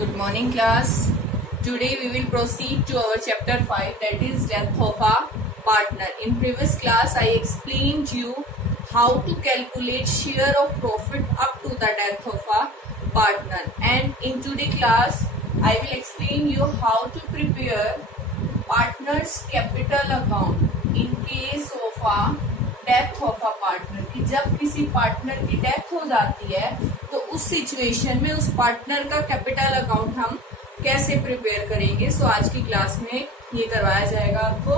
Good morning, class. Today we will proceed to our chapter 5, that is death of a partner. In previous class I explained you how to calculate share of profit up to the death of a partner, and in today class I will explain you how to prepare partner's capital account in case of a death of a partner, कि जब किसी partner की death हो जाती है तो उस situation में उस पार्टनर का कैपिटल अकाउंट हम कैसे प्रिपेयर करेंगे। सो आज की क्लास में ये करवाया जाएगा आपको।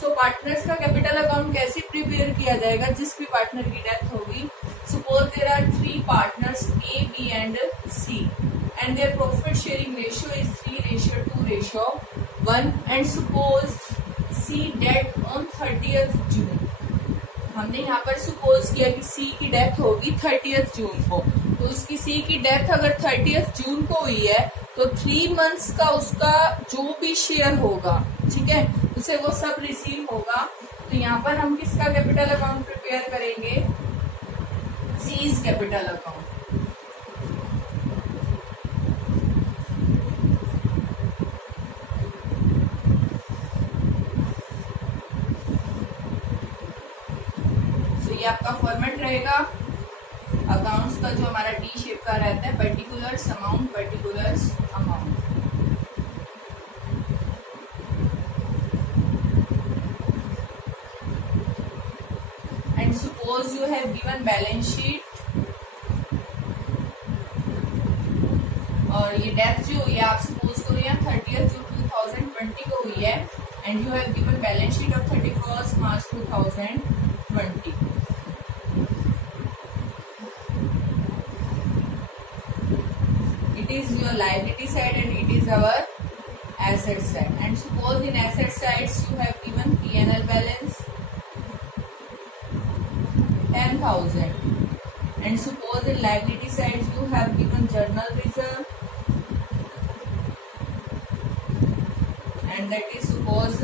सो पार्टनर्स का कैपिटल अकाउंट कैसे प्रिपेयर किया जाएगा जिस भी पार्टनर की डेथ होगी। Suppose there are 3 partners A, B एंड C and their profit sharing ratio is 3:2:1 and suppose C dead on 30th June। हमने यहाँ पर सपोज किया कि C की डेथ होगी 30th जून को, तो उसकी C की डेथ अगर 30th जून को हुई है तो 3 मंथ्स का उसका जो भी शेयर होगा, ठीक है, उसे वो सब रिसीव होगा। तो यहाँ पर हम किसका कैपिटल अकाउंट प्रिपेयर करेंगे? C's capital account. ये आपका फॉर्मेट रहेगा अकाउंट्स का, जो हमारा टी शेप का रहता है, particulars amount and suppose you have given balance sheet, और ये डेथ जो हुई है आप सपोज करो यहाँ 30th जून 2020 को हुई है, and you have given balance sheet of 31st March 2020। It is your liability side and it is our asset side. And suppose in asset sides you have given P&L balance 10,000, and suppose in liability sides you have given journal reserve, and that is suppose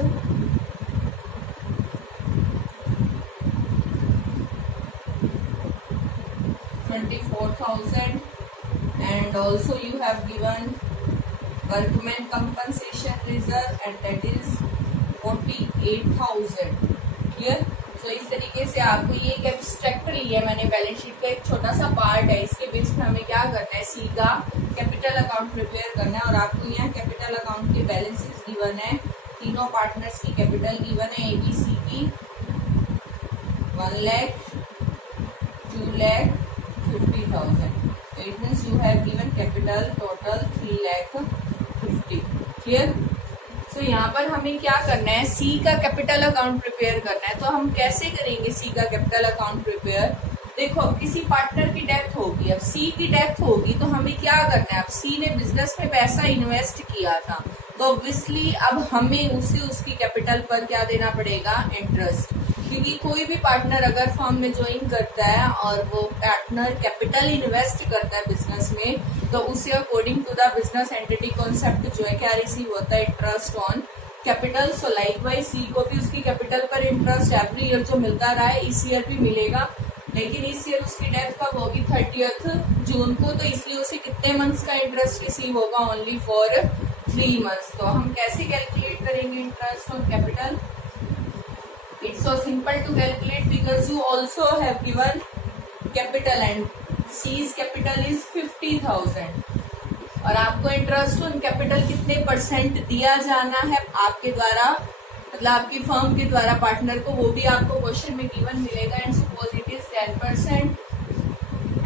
24,000, and also you have given workman compensation reserve and that is 48,000। Clear? सो इस तरीके से आपको ये एक abstract लिया है मैंने, balance sheet का एक छोटा सा पार्ट है, इसके बेस में हमें क्या करना है, सी का कैपिटल अकाउंट प्रिपेयर करना है। और आपको यहाँ कैपिटल अकाउंट के बैलेंसेस गिवन है, तीनों पार्टनर्स की कैपिटल गिवन है, ABC की 1 lakh, 2 lakh, 50,000। It means you have given capital total 3,50,000। Clear? So यहाँ पर हमें क्या करना है, C का कैपिटल अकाउंट प्रिपेयर करना है। तो हम कैसे करेंगे C का कैपिटल अकाउंट प्रिपेयर? देखो, अब किसी पार्टनर की डेथ होगी, अब C की डेथ होगी तो हमें क्या करना है, अब C ने बिजनेस में पैसा इन्वेस्ट किया था, तो ऑब्वियसली अब हमें उसे उसकी कैपिटल पर क्या देना पड़ेगा, इंटरेस्ट। क्योंकि कोई भी पार्टनर अगर फर्म में ज्वाइन करता है और वो पार्टनर कैपिटल इन्वेस्ट करता है बिजनेस में, तो उसे according to the business entity concept जो है क्या रिसीव होता है, interest on capital. So likewise C को भी उसकी कैपिटल पर इंटरेस्ट एवरी ईयर जो मिलता रहा है इस ईयर भी मिलेगा, लेकिन इस ईयर उसकी डेथ कब होगी, 30th जून को, तो इसलिए उसे कितने मंथ्स का इंटरेस्ट रिसीव होगा, ओनली फॉर 3 मंथ्स। तो हम कैसे कैलकुलेट करेंगे interest on capital? It's so simple to calculate because you also have given capital and C's capital is 50,000, और आपको इंटरेस्ट ऑन कैपिटल कितने परसेंट दिया जाना है आपके द्वारा, मतलब आपकी फर्म के द्वारा पार्टनर को, वो भी आपको क्वेश्चन में गिवन मिलेगा। And suppose it is 10%,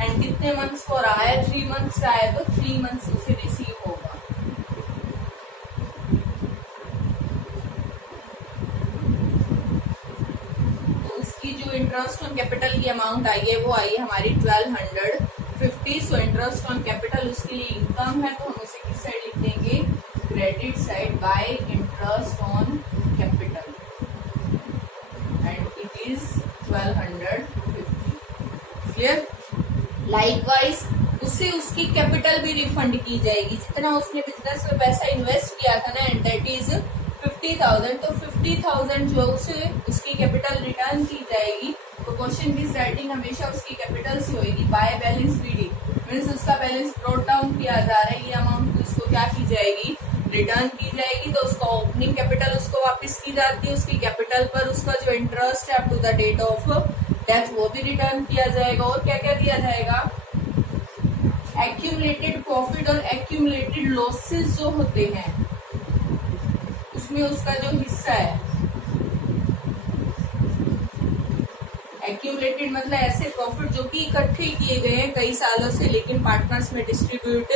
and कितने मंथ्स को रहा है, 3 मंथ्स रहा है, तो 3 मंथ्स उसे रिसीव होगा। इंटरेस्ट ऑन कैपिटल की अमाउंट आई है वो आई है हमारी 1250। सो इंटरेस्ट ऑन कैपिटल उसके लिए इनकम है, तो हम उसे किस साइड लिख देंगे, credit side, bye interest on capital, and it is 1250। Clear? Likewise उसे उसकी कैपिटल भी रिफंड की जाएगी, जितना उसने बिजनेस में पैसा इन्वेस्ट किया था ना, एंड दैट इज 50,000, तो 50,000 जो उसे उसकी कैपिटल रिटर्न की जाएगी। तो क्वेश्चन की स्टार्टिंग हमेशा उसकी कैपिटल से होगी, बाय बैलेंस बीडी मीन्स उसका बैलेंस ब्रॉट डाउन किया जा रहा है, ये अमाउंट उसको क्या जाएगी, रिटर्न की जाएगी, तो उसका ओपनिंग कैपिटल उसको वापस की जाती है, उसकी कैपिटल पर उसका जो इंटरेस्ट है up to the date of death वो भी रिटर्न किया जाएगा। और क्या क्या दिया जाएगा, एक्यूमुलेटेड प्रॉफिट और एक्यूमुलेटेड लॉसेस जो होते हैं उसमें उसका जो हिस्सा है, एक्यूमुलेटेड मतलब ऐसे प्रॉफिट जो कि इकट्ठे किए गए हैं कई सालों से लेकिन पार्टनर्स में डिस्ट्रीब्यूट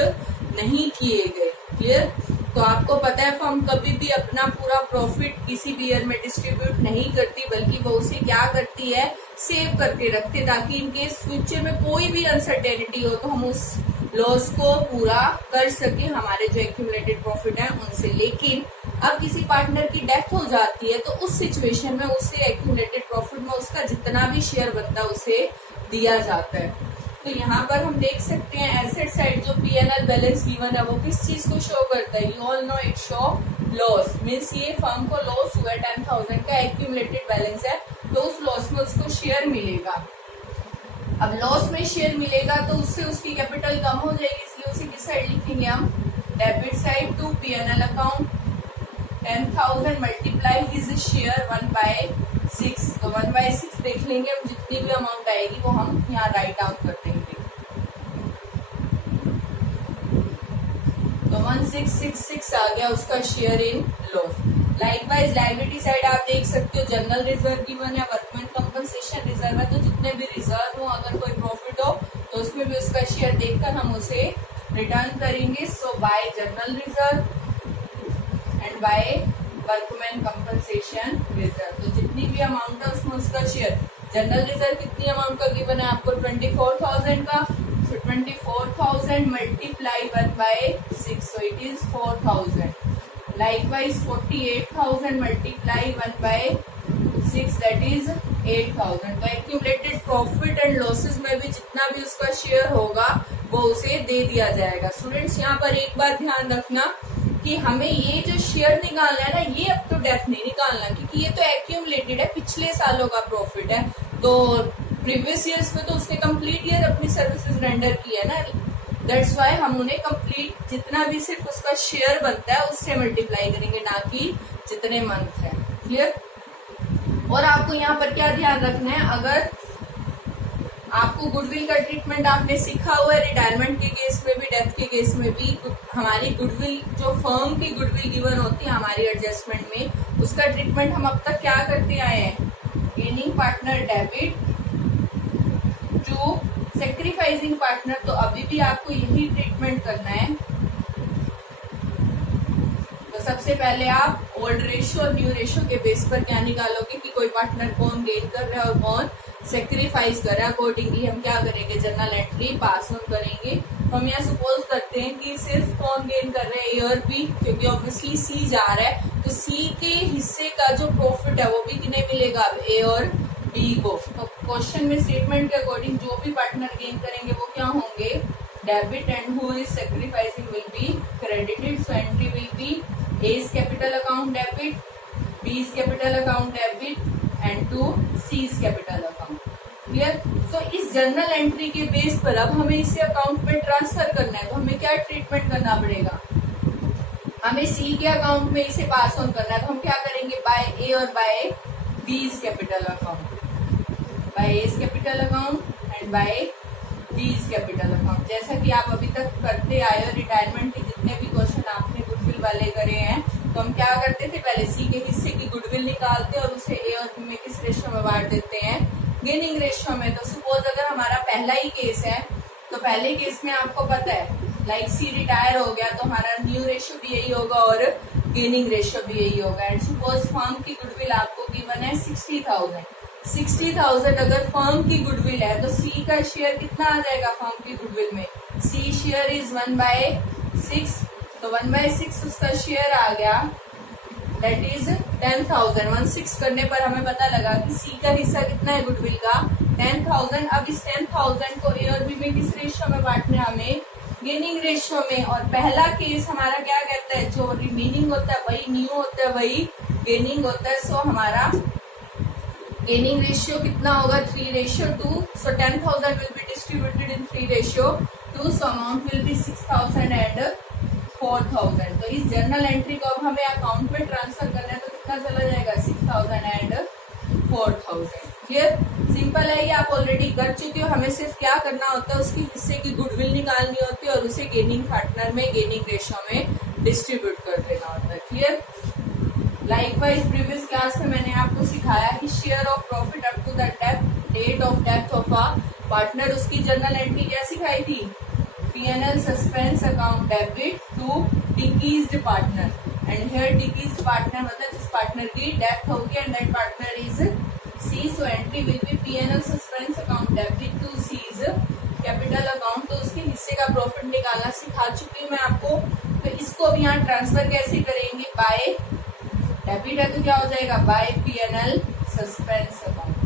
नहीं किए गए। क्लियर? तो आपको पता है फर्म कभी भी अपना पूरा प्रॉफिट किसी भी ईयर में डिस्ट्रीब्यूट नहीं करती, बल्कि वो उसे क्या करती है, सेव करके रखते, ताकि इनकेस फ्यूचर में कोई भी अनसर्टेनिटी हो तो हम उस लॉस को पूरा कर सके हमारे जो एक्यूमुलेटेड प्रॉफिट है उनसे। लेकिन अब किसी पार्टनर की डेथ हो जाती है तो उस सिचुएशन में उसे एक्यूमुलेटेड प्रॉफिट में उसका जितना भी शेयर बनता है उसे दिया जाता है। तो यहाँ पर हम देख सकते हैं एसेट साइड जो P&L बैलेंस गिवन है वो किस चीज को शो करता है, you all know it show loss, means ये फर्म को लॉस हुआ 10,000 का एक्यूमुलेटेड बैलेंस है तो उस लॉस में उसको शेयर मिलेगा। अब लॉस में शेयर मिलेगा तो उससे उसकी कैपिटल कम हो जाएगी, इसलिए उसे किस साइड लिखेंगे हम, debit side to P&L account 10,000 multiply his share 1/6, तो 1/6 देख लेंगे हम, जितनी भी अमाउंट आएगी वो हम यहाँ राइट डाउन कर देंगे। तो 1666 आ गया उसका share in loss. Likewise liability side आप देख सकते हो जनरल रिजर्व गिवन है, वर्कमैन कंपनसेशन रिजर्व है, तो जितने भी रिजर्व हो अगर कोई प्रॉफिट हो तो उसमें भी उसका शेयर देखकर हम उसे रिटर्न करेंगे। So by general reserve and by workman compensation reserve, तो जितनी भी अमाउंट है उसमें उसका शेयर। जनरल रिजर्व कितनी अमाउंट का गिवन है आपको, 24,000 का, so 24,000 multiply 1/6, so it is 4,000. Likewise 48,000 multiply 1/6, that is 8,000. तो एक्यूमुलेटेड प्रॉफिट एंड लॉसेस में भी जितना भी उसका शेयर होगा वो उसे दे दिया जाएगा। स्टूडेंट्स यहाँ पर एक बात ध्यान रखना कि हमें ये जो शेयर निकालना है ना, ये अप टू डेथ नहीं निकालना, क्योंकि ये तो एक्यूमुलेटेड है, पिछले सालों का प्रॉफिट है, तो प्रीवियस ईयर्स में तो उसने कंप्लीट ईयर अपनी सर्विसेज रेंडर की है ना, दैट्स वाई हम उन्हें कंप्लीट जितना भी सिर्फ उसका शेयर बनता है उससे मल्टीप्लाई करेंगे, ना कि जितने मंथ है। क्लियर? और आपको यहाँ पर क्या ध्यान रखना है, अगर आपको गुडविल का ट्रीटमेंट आपने सीखा हुआ है रिटायरमेंट के केस में भी, डेथ के केस में भी, हमारी गुडविल जो फर्म की गुडविल गिवन होती है हमारी एडजस्टमेंट में, उसका ट्रीटमेंट हम अब तक क्या करते आए हैं, gaining partner debit to sacrificing partner, तो अभी भी आपको यही ट्रीटमेंट करना है। तो सबसे पहले आप ओल्ड रेशियो और न्यू रेशियो के बेस पर क्या निकालोगे कि कोई पार्टनर कौन गेन कर रहा है और कौन सेक्रीफाइस कर रहा है, अकॉर्डिंगली हम क्या करेंगे, जर्नल एंट्री पास ऑन करेंगे। तो हम यहाँ सपोज करते हैं कि सिर्फ कौन गेन कर रहे हैं, ए और बी, क्योंकि ऑब्वियसली सी जा रहा है तो सी के हिस्से का जो प्रॉफिट है वो भी किन्हें मिलेगा, अब ए और बी को। तो क्वेश्चन में स्टेटमेंट के अकॉर्डिंग जो भी पार्टनर गेन करेंगे वो क्या होंगे, debit, and who is sacrificing will be credited. So entry will be A's capital account debit, B's capital account debit and to C's capital account. Clear? तो इस जर्नल एंट्री के base पर अब हमें इसे अकाउंट में ट्रांसफर करना है, तो हमें क्या ट्रीटमेंट करना पड़ेगा, हमें सी के अकाउंट में इसे पास ऑन करना है, तो हम क्या करेंगे, बाय ए और by B's capital account, by A's capital account and by B's capital account. जैसा कि आप अभी तक करते आए हो, रिटायरमेंट के जितने भी क्वेश्चन आपने गुडविल वाले करे हैं, तो हम क्या करते थे, पहले सी के हिस्से की गुडविल निकालते और उसे ए और बी में किस रेशियो में बांट देते हैं, गेनिंग रेशियो में। तो सपोज अगर हमारा पहला ही केस है तो पहले केस में आपको पता है लाइक सी रिटायर हो गया तो हमारा न्यू रेशियो भी यही होगा और गेनिंग रेशियो भी यही होगा। एंड सपोज फर्म की गुडविल आपको गिवन है 60,000 अगर फर्म की गुडविल है तो सी का शेयर कितना आ जाएगा फर्म की गुडविल में, सी शेयर इज 1/6, तो 1/6 उसका शेयर आ गया, दैट इज 10,000। 16 करने पर हमें पता लगा कि सी का हिस्सा कितना है गुडविल का, 10,000। अब इस 10,000 को ए और बी में किस रेशियो में बांटना है, हमें गेनिंग रेशियो में। और पहला केस हमारा क्या कहता है, जो रिमेनिंग होता है वही न्यू होता है, वही गेनिंग होता है। सो हमारा गेनिंग रेशियो कितना होगा, 3:2। सो 10,000 will be distributed in 3:2, so amount will be 6,004। 4000। तो इस जर्नल एंट्री को अब हमें अकाउंट में ट्रांसफर करना है तो कितना चला जाएगा 6000 एंड 4000। क्लियर, सिंपल है, ये आप ऑलरेडी कर चुके हो। हमें सिर्फ क्या करना होता है, उसकी हिस्से की गुडविल निकालनी होती है और उसे गेनिंग पार्टनर में गेनिंग रेशो में डिस्ट्रीब्यूट कर देना होता है। क्लियर, लाइकवाइज प्रीवियस क्लास में मैंने आपको सिखाया कि share of profit up to the date of death of a partner, उसकी जर्नल एंट्री क्या सिखाई थी, P&L suspense account debit to deceased partner, and here deceased partner मतलब जिस पार्टनर की डेथ होगी and that partner is C, so entry will be P&L suspense account debit to C's capital account. तो उसके हिस्से का प्रॉफिट निकालना सिखा चुकी हूँ मैं आपको। तो इसको अब यहाँ ट्रांसफर कैसे करेंगे, बाय डेबिट है तो क्या हो जाएगा, by P&L suspense account,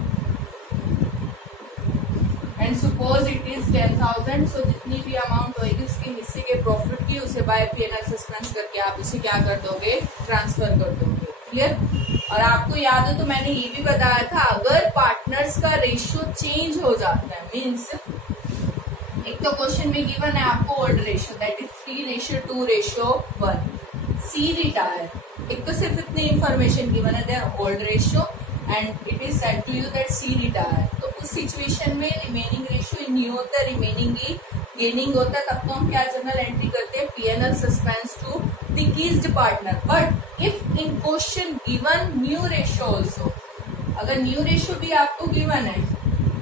and suppose it is 10,000। So जितनी भी अमाउंट होगी उसके हिस्से के प्रॉफिट की उसे बाय P&L सस्पेंस करके आप उसे क्या कर दोगे, ट्रांसफर कर दोगे। क्लियर, और आपको याद हो तो मैंने ये भी बताया था, अगर पार्टनर्स का रेशियो चेंज हो जाता है, मीन्स एक तो क्वेश्चन में गिवन है आपको old ratio that is 3:2:1, C retire, एक तो सिर्फ इतनी इंफॉर्मेशन गिवन है their old ratio and it is said to you that C retire. तो उस सिचुएशन में रिमेनिंग रेशियो न्यू होता है, रिमेनिंग ही गेनिंग होता है, तब तो हम क्या जर्नल एंट्री करते हैं, P&L सस्पेंस to deceased partner. But if in question given new ratio also, अगर न्यू रेशियो भी आपको गिवन है,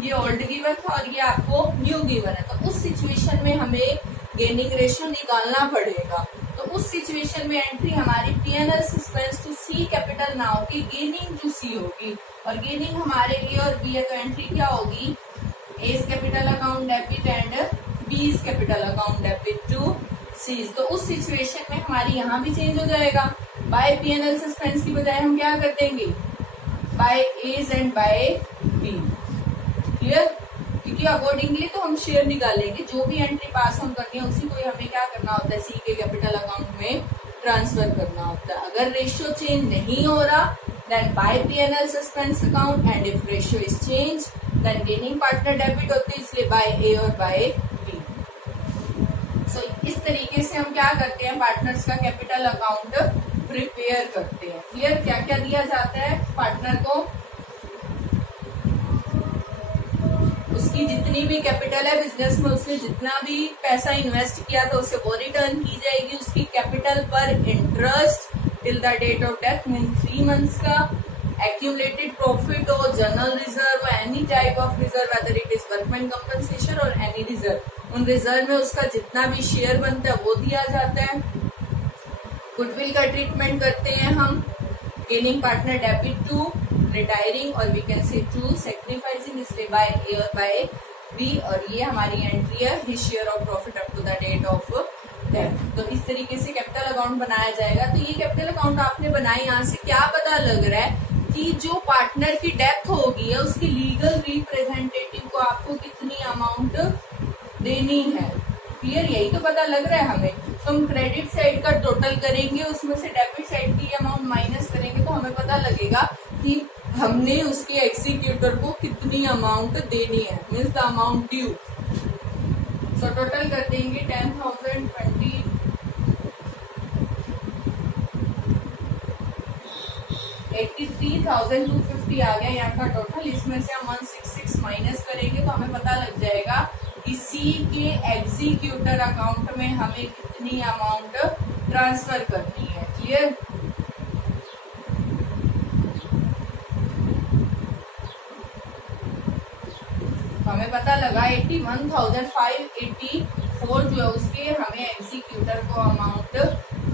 ये ओल्ड गिवन था और ये आपको न्यू गिवन है, तो उस सिचुएशन में हमें गेनिंग रेशियो निकालना पड़ेगा। तो उस सिचुएशन में एंट्री हमारी P&L सस्पेंस टू सी कैपिटल ना होगी, गेनिंग टू सी होगी, और गेनिंग हमारे ए और बी है तो एंट्री क्या होगी, A's capital account debit and B's capital account debit to C's. तो उस सिचुएशन में हमारी यहाँ भी चेंज हो जाएगा, बाय P&L सस्पेंस की बजाय हम क्या कर देंगे, by A's and by B. Clear, क्योंकि अकॉर्डिंगली तो हम शेयर निकालेंगे, जो भी एंट्री पास हम करनी है उसी को हमें क्या करना होता है, सी के कैपिटल अकाउंट में ट्रांसफर करना होता है। अगर रेशियो चेंज नहीं हो रहा then by P&L suspense account, and if ratio is change then gaining partner debit होते हैं, इसलिए बाय ए और बाय बी। सो इस तरीके से हम क्या करते हैं, पार्टनर्स का कैपिटल अकाउंट प्रिपेयर करते हैं। क्लियर, क्या क्या दिया जाता है पार्टनर को, उसकी जितनी भी कैपिटल है बिजनेस में, उसने जितना भी पैसा इन्वेस्ट किया था उसे वो रिटर्न की जाएगी, उसकी कैपिटल पर interest till the date of death means 3 months का, एक्यूमुलेटेड प्रॉफिट हो, general reserve, any type of reserve whether it is workman compensation और एनी रिजर्व, उन रिजर्व में उसका जितना भी शेयर बनता है वो दिया जाता है। गुडविल का ट्रीटमेंट करते हैं हम, gaining partner debit to retiring और we can say to sacrificing, इसलिए बाय ए और बाय बी, और ये हमारी एंट्री है his share of profit up to the date of death. तो इस तरीके से कैपिटल अकाउंट बनाया जाएगा। तो ये कैपिटल अकाउंट आपने बनाया, यहाँ से क्या पता लग रहा है कि जो पार्टनर की डेथ होगी है उसकी लीगल रिप्रेजेंटेटिव को आपको कितनी अमाउंट देनी है। क्लियर, यही तो पता लग रहा है हमें। तो हम क्रेडिट साइड का टोटल करेंगे, उसमें से डेबिट साइड की अमाउंट माइनस करेंगे तो हमें पता लगेगा कि हमने उसके एग्जीक्यूटर को कितनी अमाउंट देनी है, means the amount due. So total कर देंगे 10,000 20 83,250 आ गया यहाँ का टोटल। इसमें से हम 166 माइनस करेंगे तो हमें पता लग जाएगा कि सी के एग्जीक्यूटर अकाउंट में हमें कितनी अमाउंट ट्रांसफर करनी है। क्लियर, हमें पता लगा 81,584 जो है उसके हमें एग्जीक्यूटर को अमाउंट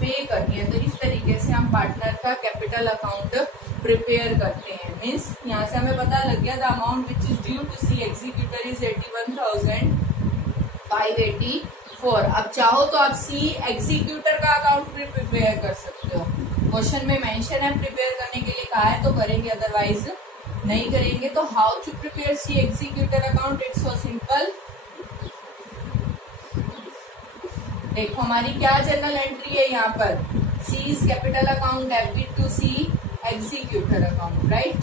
पे करनी है। तो इस तरीके से हम पार्टनर का कैपिटल अकाउंट प्रिपेयर करते हैं। मीन्स यहाँ से हमें पता लग गया the amount which is due to C executor इज 81,584। अब चाहो तो आप सी एग्जीक्यूटर का अकाउंट भी प्रिपेयर कर सकते हो। क्वेश्चन में मेंशन है प्रिपेयर करने के लिए कहा है तो करेंगे, अदरवाइज नहीं करेंगे। तो how to prepare C executor account, it's so simple. देखो हमारी क्या जनरल एंट्री है यहाँ पर, C's capital account debit to C executor account, right.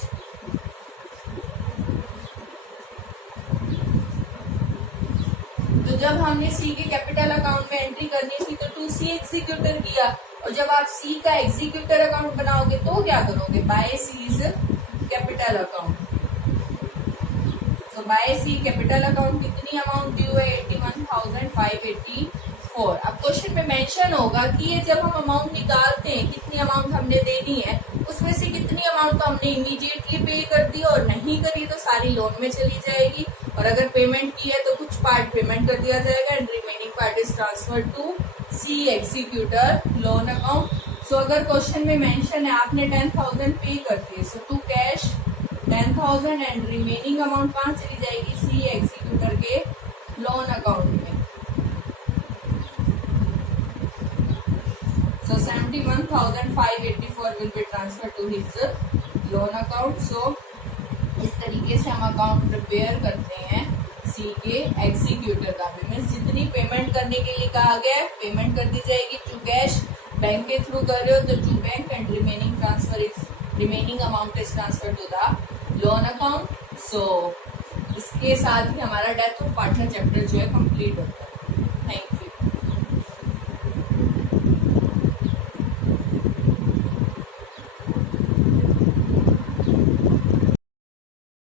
तो जब हमने सी के कैपिटल अकाउंट में एंट्री करनी थी तो टू सी एग्जीक्यूटर किया, और जब आप सी का एग्जीक्यूटर अकाउंट बनाओगे तो क्या करोगे, बाय सीज कैपिटल अकाउंट। तो बाय सी कैपिटल अकाउंट कितनी अमाउंट ड्यू है, 81,584। अब क्वेश्चन में मेंशन होगा कि ये जब हम अमाउंट निकालते हैं कितनी अमाउंट हमने देनी है, उसमें से कितनी अमाउंट तो हमने इमीडिएटली पे कर दी और नहीं करी तो सारी लोन में चली जाएगी, और अगर पेमेंट की है तो कुछ पार्ट पेमेंट कर दिया जाएगा and remaining part is transfer to C executor loan account. So अगर क्वेश्चन में मेंशन है आपने 10,000 पे कर दिए, so to cash 10,000 and remaining amount कहाँ चली जाएगी, सी एग्जीक्यूटर के लोन अकाउंट में। So 71,584 will be transferred to his loan account. So इस तरीके से हम अकाउंट प्रिपेयर करते हैं सी के एग्जीक्यूटर का। मीन्स जितनी पेमेंट करने के लिए कहा गया है पेमेंट कर दी जाएगी टू कैश, बैंक के थ्रू कर रहे हो तो to bank, and remaining amount is transfer to the loan account. So इसके साथ ही हमारा डेथ ऑफ पार्टनर चैप्टर जो है कंप्लीट होता है।